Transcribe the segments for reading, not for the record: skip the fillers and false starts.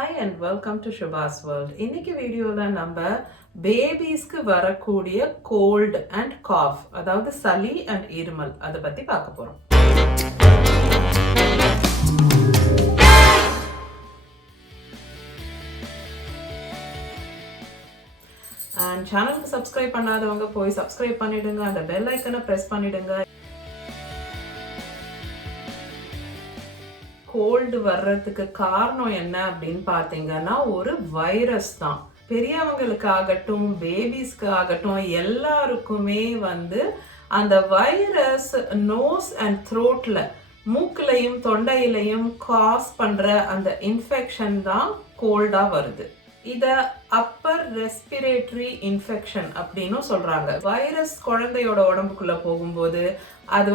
Hi and welcome to Shubha's World. இன்னைக்கு வீடியோல நம்ம பேபிஸ்க்கு வரக்கூடிய கோல்ட் அண்ட் காஃப், அதாவது சளி அண்ட் இருமல், அதை பத்தி பார்க்க போறோம். அண்ட் சேனலுக்கு சப்ஸ்கிரைப் பண்ணாதவங்க போய் சப்ஸ்கிரைப் பண்ணிடுங்க, அந்த பெல் ஐக்கனை பிரஸ் பண்ணிடுங்க. கோல்டு வர்றதுக்கு காரணம் என்ன அப்படின்னு பார்த்தீங்கன்னா ஒரு வைரஸ் தான். பெரியவங்களுக்கு ஆகட்டும் பேபிஸ்க்கு ஆகட்டும் எல்லாருக்குமே அந்த வைரஸ் நோஸ் அண்ட் த்ரோட்ல மூக்குலையும் தொண்டையிலையும் காஸ் பண்ற அந்த இன்ஃபெக்ஷன் தான் கோல்டா வருது. இத அப்பர் ரெஸ்பிரேட்டரி இன்ஃபெக்ஷன் அப்படின்னு சொல்றாங்க. வைரஸ் குழந்தையோட உடம்புக்குள்ள போகும்போது அது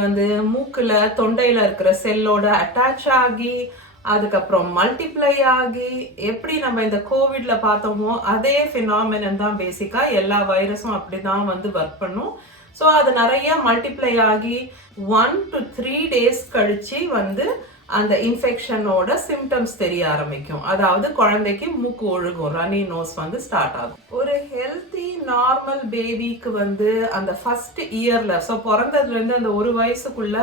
மூக்குல தொண்டையில இருக்கிற செல்லோட அட்டாச் ஆகி அதுக்கப்புறம் மல்டிப்ளை ஆகி எப்படி நம்ம இந்த கோவிட்ல பார்த்தோமோ அதே ஃபினாமினன் தான். பேசிக்கா எல்லா வைரஸும் அப்படிதான் ஒர்க் பண்ணும். ஸோ அது நிறைய மல்டிப்ளை ஆகி 1 to 3 days கழிச்சு அந்த இன்ஃபெக்ஷனோட சிம்டம்ஸ் தெரிய ஆரம்பிக்கும். அதாவது குழந்தைக்கு மூக்கு ஒழுகும், ரன்னி நோஸ் ஸ்டார்ட் ஆகும். ஒரு ஹெல்த்தி நார்மல் பேபிக்கு அந்த ஃபர்ஸ்ட் இயர்ல, ஸோ பிறந்ததுல இருந்து அந்த 1 வயசுக்குள்ள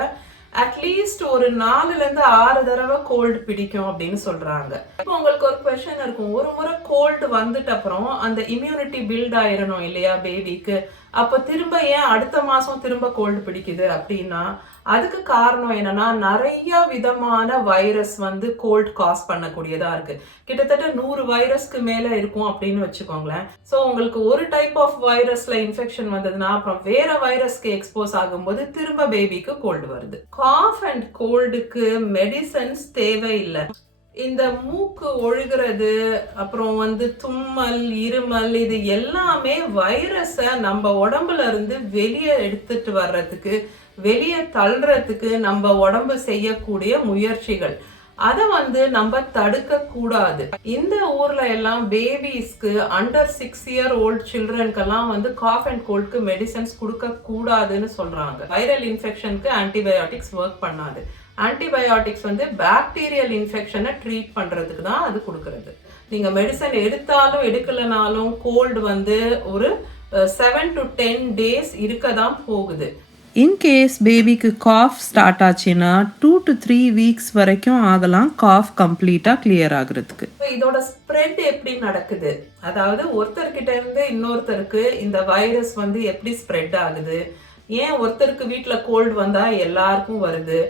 அட்லீஸ்ட் ஒரு 4-6 தடவை கோல்டு பிடிக்கும் அப்படின்னு சொல்றாங்க. இப்போ உங்களுக்கு ஒரு கொஸ்டின் இருக்கும், ஒரு முறை கோல்டு வந்துட்டு அப்புறம் அந்த இம்யூனிட்டி பில்ட் ஆயிரணும் இல்லையா பேபிக்கு, அப்ப திரும்ப ஏன் அடுத்த மாசம் திரும்ப கோல்டு பிடிக்குது அப்படின்னா அதுக்கு காரணம் என்னன்னா நிறைய விதமான வைரஸ் கோல்ட் காஸ் பண்ணக்கூடியதா இருக்கு. கிட்டத்தட்ட 100 வைரஸ்க்கு மேல இருக்கும் அப்படின்னு வச்சுக்கோங்களேன். ஸோ உங்களுக்கு ஒரு டைப் ஆஃப் வைரஸ்ல இன்ஃபெக்ஷன் வந்ததுன்னா அப்புறம் வேற வைரஸ்க்கு எக்ஸ்போஸ் ஆகும்போது திரும்ப பேபிக்கு கோல்டு வருது. காஃப் அண்ட் கோல்டுக்கு மெடிசன்ஸ் தேவையில்லை. இந்த மூக்கு ஒழுகிறது அப்புறம் தும்மல் இருமல் இது எல்லாமே வைரஸை நம்ம உடம்புல இருந்து வெளியே எடுத்துட்டு வர்றதுக்கு, வெளியே தள்ளுறதுக்கு நம்ம உடம்பு செய்யக்கூடிய முயற்சிகள். அதை நம்ம தடுக்க கூடாது. இந்த ஊர்ல எல்லாம் பேபிஸ்க்கு அண்டர் 6 year old சில்ட்ரனுக்கெல்லாம் காஃப் அண்ட் கோல்டுக்கு மெடிசன்ஸ் கொடுக்க கூடாதுன்னு சொல்றாங்க. வைரல் இன்ஃபெக்ஷனுக்கு ஆன்டிபயோட்டிக்ஸ் ஒர்க் பண்ணாது. ஆன்டிபயோட்டிக்ஸ் பாக்டீரியல் இன்ஃபெக்ஷனை ட்ரீட் பண்றதுக்கு தான் அது கொடுக்கறது. நீங்க மெடிசன் எடுத்தாலும் எடுக்கலனாலும் கோல்டு ஒரு 7 to 10 days இருக்க தான் போகுது. இன்கேஸ் பேபிக்கு காஃப் ஸ்டார்ட் ஆச்சுன்னா 2 to 3 weeks வரைக்கும் ஆகலாம் காஃப் கம்ப்ளீட்டாக கிளியர் ஆகுறதுக்கு. இதோட ஸ்ப்ரெட் எப்படி நடக்குது, அதாவது ஒருத்தர்கிட்ட இருந்து இன்னொருத்தருக்கு இந்த வைரஸ் எப்படி ஸ்ப்ரெட் ஆகுது, ஏன் ஒருத்தருக்கு வீட்டில் கோல்டு வந்தா எல்லாருக்கும் வருது,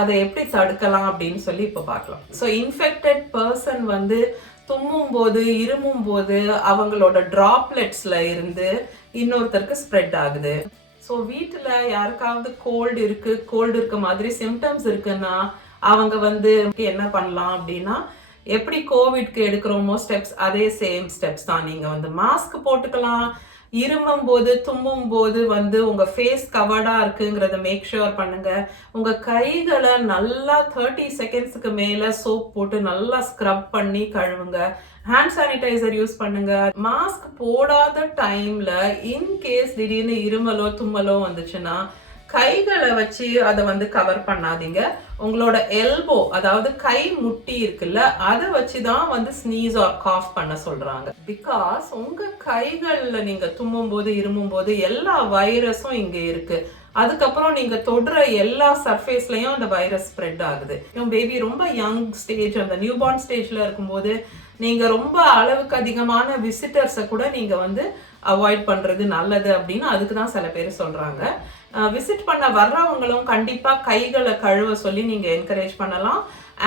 அதை எப்படி தடுக்கலாம் அப்படின்னு சொல்லி இப்போ பார்க்கலாம். ஸோ இன்ஃபெக்டட் பர்சன் தும்மும் போது இருமும் போது அவங்களோட டிராப்லெட்ஸ்ல இருந்து இன்னொருத்தருக்கு ஸ்ப்ரெட் ஆகுது. ஸோ வீட்டில் யாருக்காவது கோல்டு இருக்க மாதிரி சிம்டம்ஸ் இருக்குன்னா அவங்க என்ன பண்ணலாம் அப்படின்னா எப்படி கோவிட்க்கு எடுக்கிறோமோ ஸ்டெப்ஸ் அதே சேம் ஸ்டெப்ஸ் தான். நீங்க மாஸ்க் போட்டுக்கலாம், இருமும் போது தும்மும் போது உங்க ஃபேஸ் கவர்டா இருக்குங்கிறத மேக் ஷுர் பண்ணுங்க. உங்க கைகளை நல்லா 30 secondsக்கு மேல சோப் போட்டு நல்லா ஸ்க்ரப் பண்ணி கழுவுங்க. ஹேண்ட் சானிடைசர் யூஸ் பண்ணுங்க. மாஸ்க் போடாத டைம்ல இன்கேஸ் திடீர்னு இருமலோ தும்மலோ வந்துச்சுன்னா கைகளை வச்சு அதை கவர் பண்ணாதீங்க. உங்களோட எல்போ, அதாவது கை முட்டி இருக்குல்ல, அதை வச்சுதான் ஸ்னீஸ் ஆர் காஃப் பண்ண சொல்றாங்க. பிகாஸ் உங்க கைகள்ல நீங்க தும்மும் போது இருமும் போது எல்லா வைரஸும் இங்க இருக்கு. அதுக்கப்புறம் நீங்க தொடுற எல்லா சர்ஃபேஸ்லயும் அந்த வைரஸ் ஸ்ப்ரெட் ஆகுது. பேபி ரொம்ப யங் ஸ்டேஜ், அந்த நியூபார்ன் ஸ்டேஜ்ல இருக்கும்போது நீங்க ரொம்ப அளவுக்கு அதிகமான விசிட்டர்ஸை கூட நீங்க அவாய்ட் பண்றது நல்லது அப்படின்னு அதுக்கு தான் சில பேர் சொல்றாங்க. விசிட் பண்ண வர்றவங்களும் கண்டிப்பா கைகளை கழுவ சொல்லி நீங்க என்கரேஜ் பண்ணலாம்.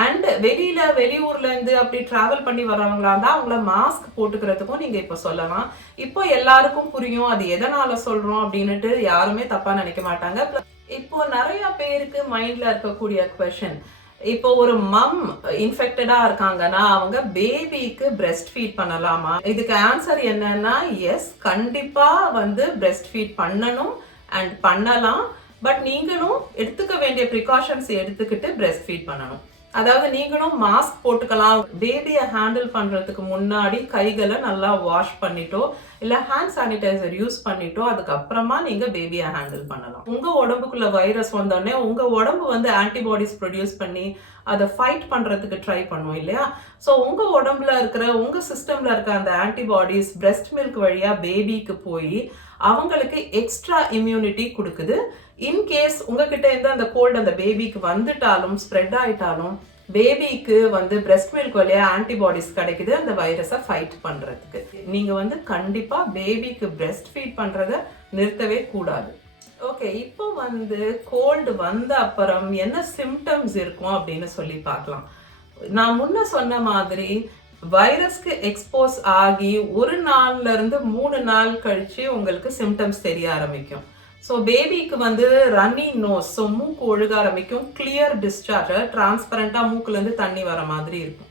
அண்ட் வெளியூர்ல இருந்து அப்படி டிராவல் பண்ணி வர்றவங்களா இருந்தா அவங்கள மாஸ்க் போட்டுக்கிறதுக்கும் நீங்க இப்ப சொல்லலாம். இப்போ எல்லாருக்கும் புரியும் அது எதனால சொல்றோம் அப்படின்னுட்டு, யாருமே தப்பா நினைக்க மாட்டாங்க. இப்போ நிறைய பேருக்கு மைண்ட்ல இருக்கக்கூடிய குவெஸ்சன், இப்போ ஒரு மம் இன்ஃபெக்டடா இருக்காங்கன்னா அவங்க பேபிக்கு பிரெஸ்ட் ஃபீட் பண்ணலாமா? இதுக்கு ஆன்சர் என்னன்னா எஸ், கண்டிப்பா பிரெஸ்ட் ஃபீட் பண்ணணும் அண்ட் பண்ணலாம். பட் நீங்களும் எடுத்துக்க வேண்டிய ப்ரிகாஷன்ஸ் எடுத்துக்கிட்டு பிரெஸ்ட் ஃபீட் பண்ணணும். அதாவது நீங்களும் மாஸ்க் போட்டுக்கலாம். பேபியை ஹேண்டில் பண்றதுக்கு முன்னாடி கைகளை நல்லா வாஷ் பண்ணிட்டோ இல்ல ஹேண்ட் சானிடைசர் யூஸ் பண்ணிட்டோ அதுக்கப்புறமா நீங்க பேபியை ஹேண்டில் பண்ணலாம். உங்க உடம்புக்குள்ள வைரஸ் வந்தோடனே உங்க உடம்பு வந்து ஆன்டிபாடிஸ் ப்ரொடியூஸ் பண்ணி அதை ஃபைட் பண்றதுக்கு ட்ரை பண்ணுவோம் இல்லையா? ஸோ உங்க உடம்புல இருக்கிற உங்க சிஸ்டம்ல இருக்க அந்த ஆன்டிபாடிஸ் பிரெஸ்ட் மில்க் வழியா பேபிக்கு போய் அவங்களுக்கு எக்ஸ்ட்ரா இம்யூனிட்டி கொடுக்குது. இன்கேஸ் உங்ககிட்ட இருந்து அந்த கோல்டு அந்த பேபிக்கு வந்துட்டாலும் ஸ்ப்ரெட் ஆயிட்டாலும் பேபிக்கு வந்து பிரெஸ்ட் மில்க் வழியா ஆன்டிபாடிஸ் கிடைக்குது அந்த வைரஸை ஃபைட் பண்றதுக்கு. நீங்க வந்து கண்டிப்பா பேபிக்கு பிரெஸ்ட் ஃபீட் பண்றதை நிறுத்தவே கூடாது. ஓகே, இப்போ வந்து கோல்டு வந்த அப்புறம் என்ன சிம்டம்ஸ் இருக்கும் அப்படின்னு சொல்லி பார்க்கலாம். நான் முன்ன சொன்ன மாதிரி வைரஸ்க்கு எக்ஸ்போஸ் ஆகி 1 நாள்ல இருந்து 3 நாள் கழிச்சு உங்களுக்கு சிம்டம்ஸ் தெரிய ஆரம்பிக்கும். ஸோ பேபிக்கு வந்து ரன்னி நோஸ், ஸோ மூக்கு ஒழுக ஆரம்பிக்கும், கிளியர் டிஸ்சார்ஜ், டிரான்ஸ்பரண்டா மூக்குல இருந்து தண்ணி வர மாதிரி இருக்கும்.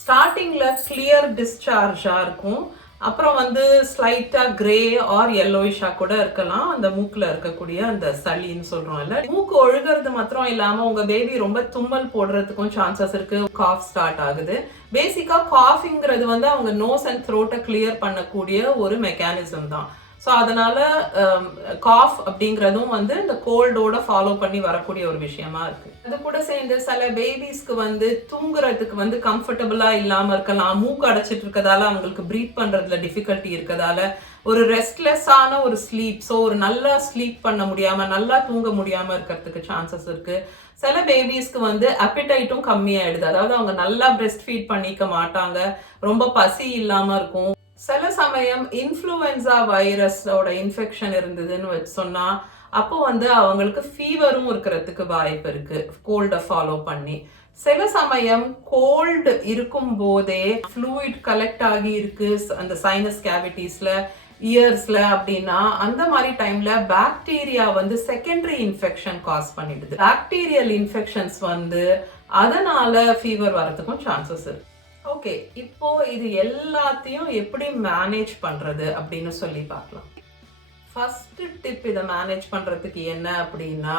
ஸ்டார்டிங்ல கிளியர் டிஸ்சார்ஜா இருக்கும். அப்புறம் வந்து ஸ்லைட்டா கிரே ஆர் yellowisha கூட இருக்கலாம் அந்த மூக்குல இருக்கக்கூடிய அந்த சளின்னு சொல்றோம்ல. மூக்கு ஒழுகிறது மாத்திரம் இல்லாம உங்க பேபி ரொம்ப தும்மல் போடுறதுக்கும் சான்சஸ் இருக்கு. காஃப் ஸ்டார்ட் ஆகுது. பேசிக்கா காஃபிங்கிறது வந்து அவங்க நோஸ் அண்ட் த்ரோட்டை கிளியர் பண்ணக்கூடிய ஒரு மெக்கானிசம் தான். ஸோ அதனால காஃப் அப்படிங்கிறதும் வந்து இந்த கோல்டோட ஃபாலோ பண்ணி வரக்கூடிய ஒரு விஷயமா இருக்கு. அது கூட சேர்ந்து சில பேபிஸ்க்கு வந்து தூங்குறதுக்கு வந்து கம்ஃபர்டபுளா இல்லாம இருக்கலாம். மூக்கு அடைச்சிட்டு இருக்கதால அவங்களுக்கு ப்ரீத் பண்றதுல டிஃபிகல்ட்டி இருக்கதால ஒரு ரெஸ்ட்லெஸ்ஸான ஒரு ஸ்லீப், ஸோ ஒரு நல்லா ஸ்லீப் பண்ண முடியாம நல்லா தூங்க முடியாம இருக்கிறதுக்கு சான்சஸ் இருக்கு. சில பேபிஸ்க்கு வந்து அப்பிடைட்டும் கம்மியாயிடுது. அதாவது அவங்க நல்லா பிரெஸ்ட் ஃபீட் பண்ணிக்க மாட்டாங்க, ரொம்ப பசி இல்லாம இருக்கும். சில சமயம் இன்ஃப்ளூயன்சா வைரஸோட இன்ஃபெக்ஷன் இருந்ததுன்னு சொன்னா அப்போ வந்து அவங்களுக்கு ஃபீவரும் இருக்கிறதுக்கு வாய்ப்பு இருக்கு கோல்டை ஃபாலோ பண்ணி. சில சமயம் கோல்டு இருக்கும் போதே ஃப்ளூயிட் கலெக்ட் ஆகி இருக்கு அந்த சைனஸ் கேவிட்டிஸ்ல இயர்ஸ்ல அப்படின்னா அந்த மாதிரி டைம்ல பாக்டீரியா வந்து செகண்டரி இன்ஃபெக்ஷன் காஸ் பண்ணிடுது. பாக்டீரியல் இன்ஃபெக்ஷன்ஸ் வந்து அதனால ஃபீவர் வரதுக்கும் சான்சஸ் இருக்கு. ஓகே, இப்போ இது எல்லாத்தையும் எப்படி மேனேஜ் பண்றது அப்படின்னு சொல்லி பார்க்கலாம். ஃபர்ஸ்ட் டிப் இதை மேனேஜ் பண்றதுக்கு என்ன அப்படின்னா,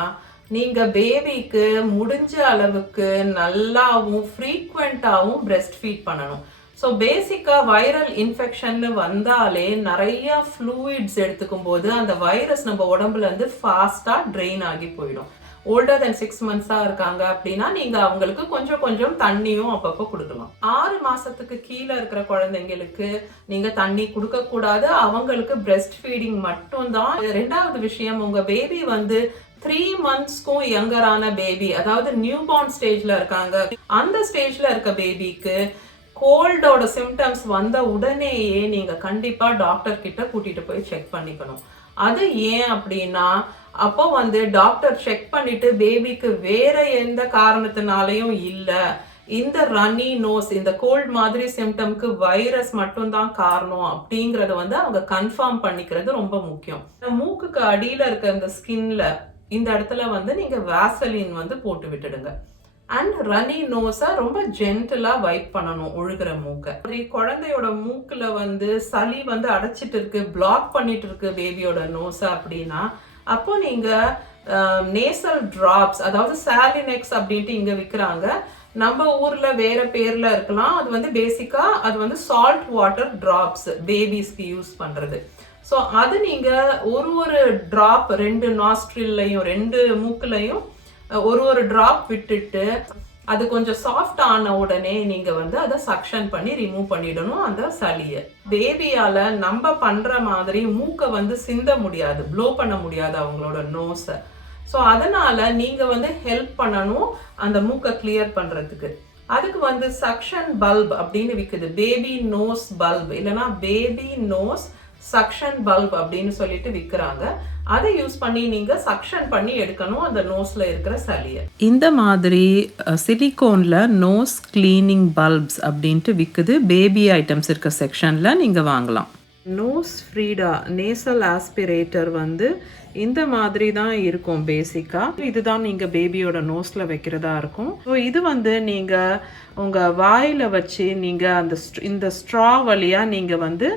நீங்க பேபிக்கு முடிஞ்ச அளவுக்கு நல்லாவும் ஃப்ரீக்வெண்டாவும் பிரெஸ்ட் ஃபீட் பண்ணணும். ஸோ பேசிக்கா வைரல் இன்ஃபெக்ஷன் வந்தாலே நிறைய ஃப்ளூயிட்ஸ் எடுத்துக்கும் போது அந்த வைரஸ் நம்ம உடம்புல இருந்து ஃபாஸ்டா ட்ரெயின் ஆகி போயிடும். older than 6 months இருக்காங்க அப்படின்னா நீங்க அவங்களுக்கு கொஞ்சம் கொஞ்சம் தண்ணியும் அப்பப்போ கொடுக்கலாம். 6 மாசத்துக்கு கீழே இருக்கிற குழந்தைங்களுக்கு நீங்க தண்ணி கொடுக்க கூடாது. அவங்களுக்கு பிரெஸ்ட் ஃபீடிங் மட்டும்தான். ரெண்டாவது விஷயம், உங்க பேபி வந்து 3 monthsக்கும் யங்கரான பேபி, அதாவது நியூ பார்ன் ஸ்டேஜ்ல இருக்காங்க, அந்த ஸ்டேஜ்ல இருக்க பேபிக்கு கோல்டோட சிம்டம்ஸ் வந்த உடனேயே நீங்க கண்டிப்பா டாக்டர் கிட்ட கூட்டிட்டு போய் செக் பண்ணிக்கணும். அது ஏன் அப்படின்னா அப்போ வந்து டாக்டர் செக் பண்ணிட்டு பேபிக்கு வேற எந்த காரணத்தினாலையும் இல்ல இந்த ரன்னி நோஸ், இந்த கோல்ட் மாதிரி சிம்டம்க்கு வைரஸ் மட்டும்தான் காரணம் அப்படிங்கறத வந்து அவங்க கன்ஃபார்ம் பண்ணிக்கிறது ரொம்ப முக்கியம். மூக்குக்கு அடியில இருக்க இந்த ஸ்கின்ல இந்த இடத்துல வந்து நீங்க வாசலின் வந்து போட்டு விட்டுடுங்க. அண்ட் ரன்னி நோஸை ரொம்ப ஜென்டலா வைப் பண்ணணும் ஒழுகிற மூக்கை. குழந்தையோட மூக்குல வந்து சளி வந்து அடைச்சிட்டு இருக்கு, பிளாக் பண்ணிட்டு இருக்கு பேபியோட நோஸை அப்படின்னா அப்போ நீங்க நேசல் டிராப்ஸ், அதாவது சாலினெக்ஸ் அப்படின்ட்டு இங்க விற்கிறாங்க, நம்ம ஊர்ல வேற பேர்ல இருக்கலாம். அது வந்து பேசிக்கா அது வந்து சால்ட் வாட்டர் டிராப்ஸ் பேபிஸ்க்கு யூஸ் பண்றது. ஸோ அது நீங்க ஒரு டிராப் 2 நாஸ்ட்ரில்லையும் 2 மூக்குலையும் ஒரு டிராப் விட்டுட்டு அது கொஞ்சம் சாஃப்ட் ஆன உடனே நீங்க வந்து அதை சக்ஷன் பண்ணி ரிமூவ் பண்ணிடணும் அந்த சளியை. பேபியால நம்ம பண்ற மாதிரி மூக்கை வந்து சிந்த முடியாது, ப்ளோ பண்ண முடியாது அவங்களோட நோஸை. ஸோ அதனால நீங்க வந்து ஹெல்ப் பண்ணணும் அந்த மூக்கை கிளியர் பண்றதுக்கு. அதுக்கு வந்து சக்ஷன் பல்ப் அப்படின்னு விற்குது, பேபி நோஸ் பல்ப் இல்லைன்னா பேபி நோஸ் சக்ஷன் பல்ப் அப்படின்னு சொல்லிட்டு விற்கிறாங்க. அதை யூஸ் பண்ணி நீங்க சக்ஷன் பண்ணி எடுக்கணும் அந்த நோஸ்ல இருக்கிற சளியை. இந்த மாதிரி சிலிகோன்ல நோஸ் கிளீனிங் பல்ப்ஸ் அப்படின்ட்டு விற்குது. பேபி ஐட்டம்ஸ் இருக்க செக்ஷன்ல நீங்க வாங்கலாம். நோஸ் ஃப்ரீடா நேசல் ஆஸ்பிரேட்டர் வந்து இந்த மாதிரி தான் இருக்கும் பேசிக்கா. இதுதான் நீங்க பேபியோட நோஸ்ல வைக்கிறதா இருக்கும். ஸோ இது வந்து நீங்க உங்க வாயில வச்சு நீங்க இந்த ஸ்ட்ரா வழியா நீங்க வந்து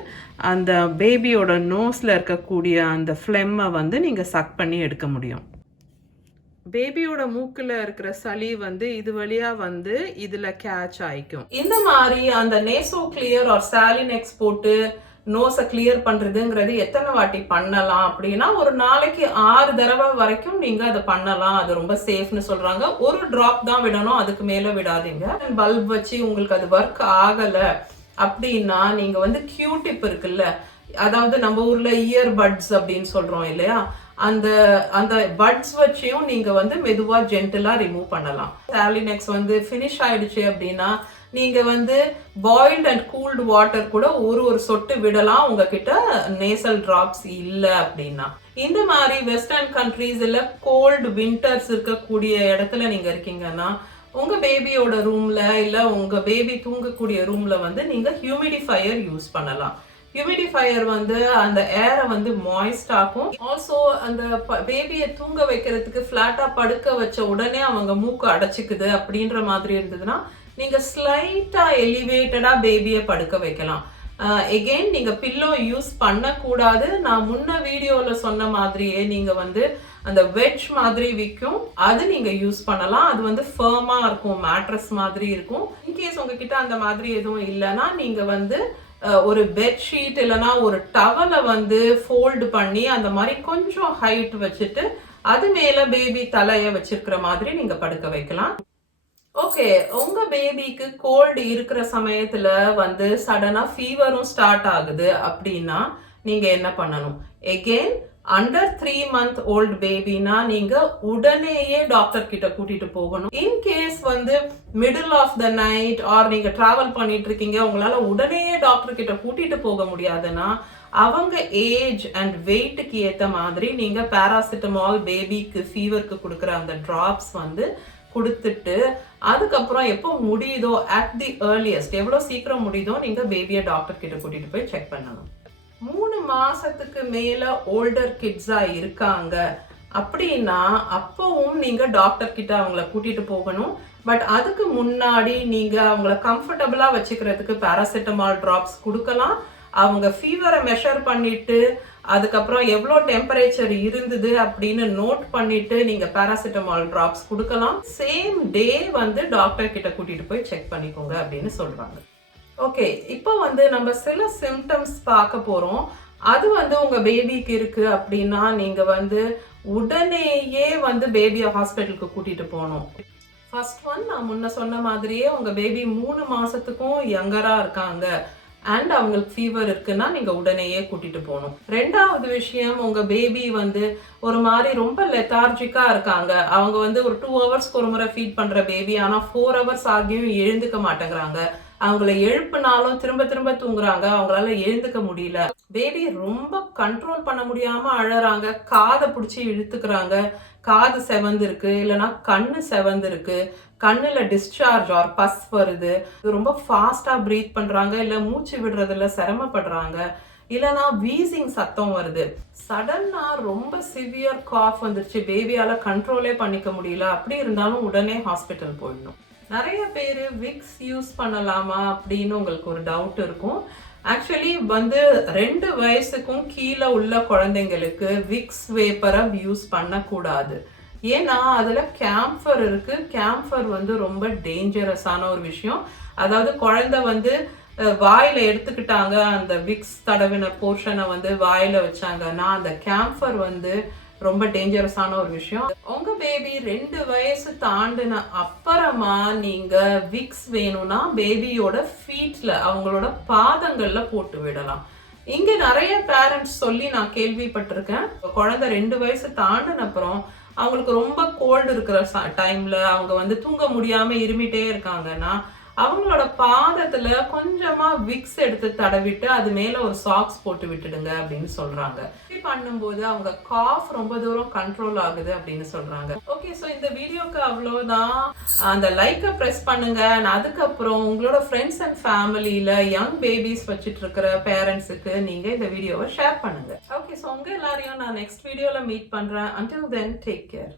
அந்த பேபியோட நோஸ்ல இருக்கக்கூடிய அந்த ஃப்ளெம்மை வந்து நீங்க சக் பண்ணி எடுக்க முடியும். பேபியோட மூக்குல இருக்கிற சளி வந்து இது வழியா வந்து இதுல கேட்ச் ஆயிக்கும். இந்த மாதிரி அந்த நேசோ கிளியர் ஆர் சாலினெக்ஸ் போட்டு நோஸை கிளியர் பண்றதுங்கிறது எத்தனை வாட்டி பண்ணலாம் அப்படின்னா ஒரு நாளைக்கு 6 தடவை வரைக்கும் நீங்க அதை பண்ணலாம். அது ரொம்ப சேஃப்னு சொல்றாங்க. ஒரு டிராப் தான் விடணும், அதுக்கு மேல விடாதீங்க. பல்ப் வச்சு உங்களுக்கு அது ஒர்க் ஆகல அப்படின்னா நீங்க வந்து கியூடிப் இருக்குல்ல, அதாவது நம்ம ஊர்ல இயர் பட்ஸ் அப்படின்னு சொல்றோம் இல்லையா, அந்த அந்த பட்ஸ் வச்சியும் நீங்க வந்து மெதுவா ஜென்டிலா ரிமூவ் பண்ணலாம். சாலினெக்ஸ் வந்து ஃபினிஷ் ஆயிடுச்சு அப்படின்னா நீங்க வந்து பாயில்ட் அண்ட் கூல்டு வாட்டர் கூட ஒரு சொட்டு விடலாம் உங்ககிட்ட நேசல் டிராப்ஸ் இல்ல அப்படின்னா. இந்த மாதிரி வெஸ்டர்ன் கண்ட்ரீஸ் இல்ல கோல்டு விண்டர்ஸ் இருக்கக்கூடிய இடத்துல நீங்க இருக்கீங்கன்னா உங்க பேபியோட ரூம்ல இல்ல உங்க பேபி தூங்கக்கூடிய ரூம்ல வந்து நீங்க ஹியூமிடிஃபையர் யூஸ் பண்ணலாம். ஹியூமிடிஃபையர் வந்து அந்த ஏரை வந்து மாய்ஸ்ட் ஆகும். ஆல்சோ அந்த பேபியை தூங்க வைக்கிறதுக்கு ஃபிளாட்டா படுக்க வச்ச உடனே அவங்க மூக்கு அடைச்சிக்குது அப்படின்ற மாதிரி இருந்ததுன்னா நீங்க ஸ்லைட்டா எலிவேட்டடா பேபியை படுக்க வைக்கலாம். எகெயின் நீங்க பில்லோ யூஸ் பண்ணக்கூடாது. நான் முன்ன வீடியோல சொன்ன மாதிரியே நீங்க வந்து அந்த வெட்ஜ் மாதிரி விற்கும், அது நீங்க யூஸ் பண்ணலாம். அது வந்து ஃபர்மா இருக்கும், மேட்ரஸ் மாதிரி இருக்கும். இன்கேஸ் உங்ககிட்ட அந்த மாதிரி எதுவும் இல்லைன்னா நீங்க வந்து ஒரு பெட்ஷீட் இல்லைன்னா ஒரு டவலை வந்து ஃபோல்டு பண்ணி அந்த மாதிரி கொஞ்சம் ஹைட் வச்சுட்டு அது மேல பேபி தலைய வச்சிருக்கிற மாதிரி நீங்க படுக்க வைக்கலாம். ஓகே, உங்க பேபிக்கு கோல்டு இருக்கிற சமயத்துல வந்து சடனா ஃபீவரும் ஸ்டார்ட் ஆகுது அப்படின்னா நீங்க என்ன பண்ணணும்? எகெயின் அண்டர் 3 month old பேபினா நீங்க உடனேயே டாக்டர் கிட்ட கூட்டிட்டு போகணும். இன்கேஸ் வந்து middle of the night or நீங்க டிராவல் பண்ணிட்டு இருக்கீங்க, உங்களால உடனேயே டாக்டர் கிட்ட கூட்டிட்டு போக முடியாதுன்னா அவங்க ஏஜ் அண்ட் வெயிட்டுக்கு ஏத்த மாதிரி நீங்க பாராசிட்டமால் பேபிக்கு ஃபீவருக்கு கொடுக்குற அந்த டிராப்ஸ் வந்து கொடுத்துட்டு அதுக்கப்புறம் எப்போ முடியுதோ அட் தி ஏர்லியஸ்ட் எவ்வளோ சீக்கிரம் முடியுதோ நீங்க பேபியை டாக்டர் கிட்ட கூட்டிட்டு போய் செக் பண்ணணும். 3 மாசத்துக்கு மேல ஓல்டர் கிட்ஸா இருக்காங்க அப்படின்னா அப்பவும் நீங்க டாக்டர் கிட்ட அவங்கள கூட்டிட்டு போகணும். பட் அதுக்கு முன்னாடி நீங்க அவங்கள கம்ஃபர்டபுளா வச்சுக்கிறதுக்கு பாராசிட்டமால் டிராப்ஸ் கொடுக்கலாம். அவங்க ஃபீவரை மெஷர் பண்ணிட்டு அதுக்கப்புறம் எவ்வளோ டெம்பரேச்சர் இருந்தது அப்படின்னு நோட் பண்ணிட்டு நீங்க பாராசிட்டமால் டிராப்ஸ் கொடுக்கலாம். சேம் டே வந்து டாக்டர் கிட்ட கூட்டிட்டு போய் செக் பண்ணிக்கோங்க அப்படின்னு சொல்றாங்க. ஓகே, இப்போ வந்து நம்ம சில சிம்டம்ஸ் பார்க்க போறோம். அது வந்து உங்க பேபிக்கு இருக்கு அப்படின்னா நீங்க வந்து உடனேயே வந்து பேபியை ஹாஸ்பிட்டலுக்கு கூட்டிட்டு போகணும். ஃபர்ஸ்ட் ஒன், நான் முன்ன சொன்ன மாதிரியே உங்க பேபி 3 மாசத்துக்கும் யங்கரா இருக்காங்க அண்ட் அவங்களுக்கு ஃபீவர் இருக்குன்னா நீங்க உடனேயே கூட்டிட்டு போகணும். ரெண்டாவது விஷயம், உங்க பேபி வந்து ஒரு மாதிரி ரொம்ப லெத்தார்ஜிக்கா இருக்காங்க. அவங்க வந்து ஒரு 2 ஹவர்ஸ்க்கு ஒரு முறை ஃபீட் பண்ற பேபி, ஆனா 4 ஹவர்ஸ் ஆகியும் எழுந்துக்க மாட்டேங்கிறாங்க. அவங்கள எழுப்புனாலும் திரும்ப திரும்ப தூங்குறாங்க, அவங்களால எழுந்துக்க முடியல. பேபி ரொம்ப கண்ட்ரோல் பண்ண முடியாம அழறாங்க, காதை பிடிச்சி இழுத்துக்கிறாங்க, காது செவந்து இருக்கு இல்லைன்னா கண்ணு செவந்து இருக்கு, கண்ணுல டிஸ்சார்ஜ் ஆர் பஸ் வருது, ரொம்ப ஃபாஸ்டா பிரீத் பண்றாங்க, இல்ல மூச்சு விடுறதுல சிரமப்படுறாங்க, இல்லைன்னா வீசிங் சத்தம் வருது, சடனா ரொம்ப சிவியர் காஃப் வந்துருச்சு, பேபியால கண்ட்ரோலே பண்ணிக்க முடியல, அப்படி இருந்தாலும் உடனே ஹாஸ்பிட்டல் போயிடணும். நிறைய பேர் விக்ஸ் யூஸ் பண்ணலாமா அப்படின்னு உங்களுக்கு ஒரு டவுட் இருக்கும். ஆக்சுவலி வந்து 2 வயசுக்கும் கீழே உள்ள குழந்தைங்களுக்கு விக்ஸ் வேப்பரை யூஸ் பண்ணக்கூடாது. ஏன்னா அதுல கேம்ஃபர் இருக்கு. கேம்ஃபர் வந்து ரொம்ப டேஞ்சரஸான ஒரு விஷயம். அதாவது குழந்தை வந்து வாயில எடுத்துக்கிட்டாங்க, அந்த விக்ஸ் தடவின போர்ஷனை வந்து வாயில வச்சாங்கன்னா அந்த கேம்ஃபர் வந்து ரொம்ப டேஞ்சரஸான ஒரு விஷயம். உங்க பேபி 2 வயசு தாண்டின அப்புறமா நீங்க விக்ஸ் வேணும்னா பேபியோட ஃபீட்ல அவங்களோட பாதங்கள்ல போட்டு விடலாம். இங்க நிறைய பேரண்ட்ஸ் சொல்லி நான் கேள்விப்பட்டிருக்கேன், குழந்தை 2 வயசு தாண்டின அப்புறம் அவங்களுக்கு ரொம்ப கோல்டு இருக்கிற டைம்ல அவங்க வந்து தூங்க முடியாம இருமிட்டே இருக்காங்கன்னா அவங்களோட பாதத்துல கொஞ்சமா விக்ஸ் எடுத்து தடவிட்டு அது மேல ஒரு சாக்ஸ் போட்டு விட்டுடுங்க அப்படின்னு சொல்றாங்க. இப்படி பண்ணும்போது அவங்க காஃப் ரொம்ப தூரம் கண்ட்ரோல் ஆகுது அப்படின்னு சொல்றாங்க. ஓகே, ஸோ இந்த வீடியோக்கு அவ்வளோதான். அந்த லைக்கை ப்ரெஸ் பண்ணுங்க. அதுக்கப்புறம் உங்களோட ஃப்ரெண்ட்ஸ் அண்ட் ஃபேமிலியில யங் பேபிஸ் வச்சுட்டு இருக்கிற பேரண்ட்ஸுக்கு நீங்க இந்த வீடியோவை ஷேர் பண்ணுங்க. ஓகே, ஸோ உங்க எல்லாரையும் நான் நெக்ஸ்ட் வீடியோல மீட் பண்றேன். Until then, take care.